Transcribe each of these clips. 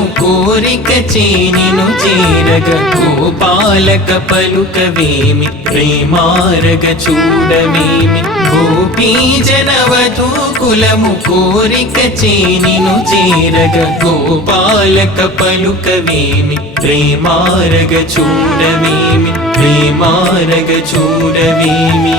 కులము కోరిక చేనిను చేరగ గోపాలక పలుకవేమి ప్రేమారగ చూడవేమి గోపీ జనవధూ కులము కోరిక చేనిను చేరగ గోపాలక పలుకవేమి ప్రేమారగ చూడవేమి ప్రేమారగ చూడవేమి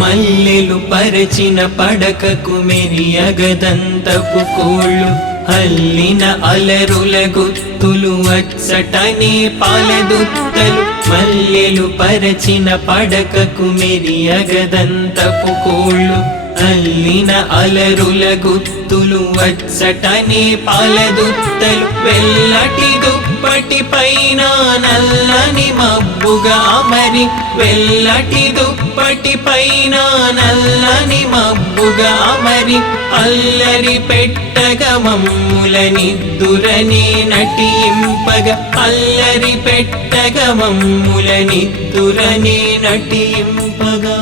మల్లెలు పరచిన పడకకు మెరియగదంతపు కోళ్ళు అల్లిన అలరుల గుత్తులు అచ్చటనే పాలదుత్తలు మల్లెలు పరచిన పడకకు మెరియగదంతపు కోళ్ళు అల్లిన అలరుల గుత్తులు అచ్చటనే పాలదుత్తలు వెల్లటి దుప్పటి పైన నల్లని మబ్బుగా అమరి వెల్లటి దుప్పటి పైన నల్లని మబ్బుగా అమరి అల్లరి పెట్టగా మమ్ముల నిద్దురనే నటింపగా అల్లరి పెట్టగా మమ్ముల నిద్దురనే నటింపగా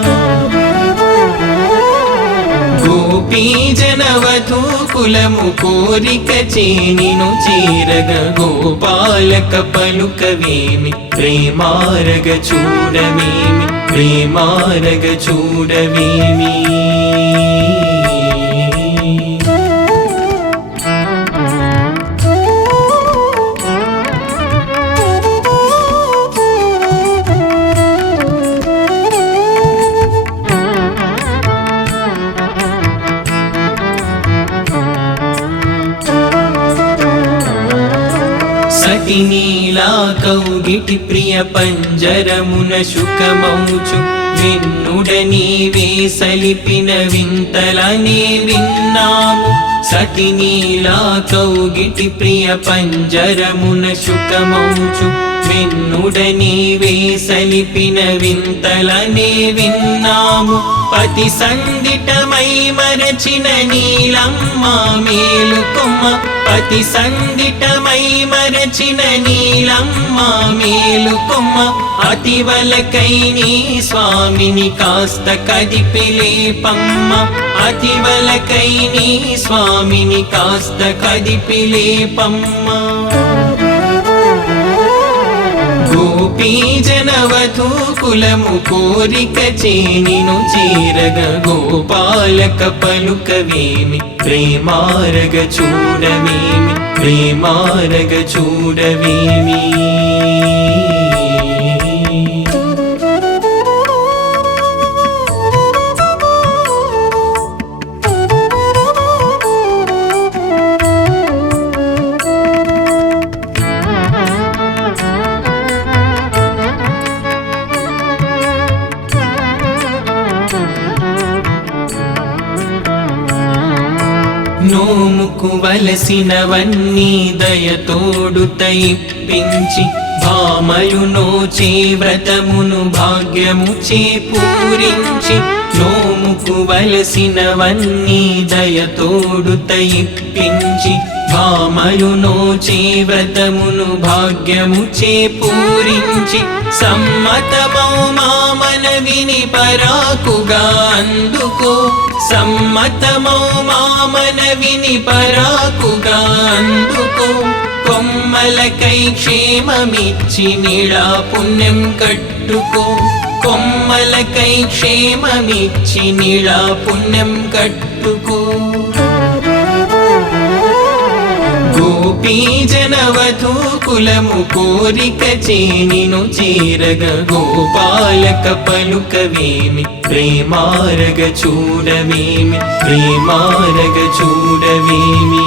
గోపీ జనవధూ కులము కోరిక చేనిను చేరగ గోపాలక పలుకవేమి ప్రేమారగ చూడవేమి ప్రేమారగ చూడవేమి నీలా కౌగిటి ప్రియ పంజరమున శుకమౌచు విన్నుడని వేసలిపిన వింతలనే విన్నాము సటి నీలా కౌగిటి ప్రియ పంజరమున శుకమౌచు విన్నుడని వేసలిపిన వింతలనే విన్నాము పతి సందిటమై మరచిన నీలమ్మ మేలుకొమ్మ పతి సందిటమై మరచిన నీలమ్మ మేలుకొమ్మ అతివలకై నీ స్వామిని కాస్త కదిపిలే పమ్మ అతివలకై నీ స్వామిని కాస్త కదిపిలే పమ్మ గోపీ జనవధూ కులము కోరిక చేనిను చేరగ గోపాలక పలుకవేమి ప్రేమారగ చూడవేమి ప్రేమారగ చూడవేమి నోముకు వలసినవన్నీ దయతోడు తైప్పించి భామయు నోచే వ్రతమును భాగ్యము చే పూరించి నోముకు వలసినవన్నీ దయతోడు తైప్పించి భామయు నోచే వ్రతమును భాగ్యము చే పూరించి సమ్మతమౌ మా మనవిని పరాకుగా అందుకో సమ్మతమౌ మా మనవిని పరాకుగా అందుకో కొమ్మలకై క్షేమమిచ్చి నిడా పుణ్యం కట్టుకో కొమ్మలకై క్షేమమిచ్చి నిడా పుణ్యం కట్టుకో గోపీ జనవధూ కులము కోరిక చేనిను చేరగ గోపాలక పలుకవేమి ప్రేమారగ చూడవేమి ప్రేమారగ చూడవేమి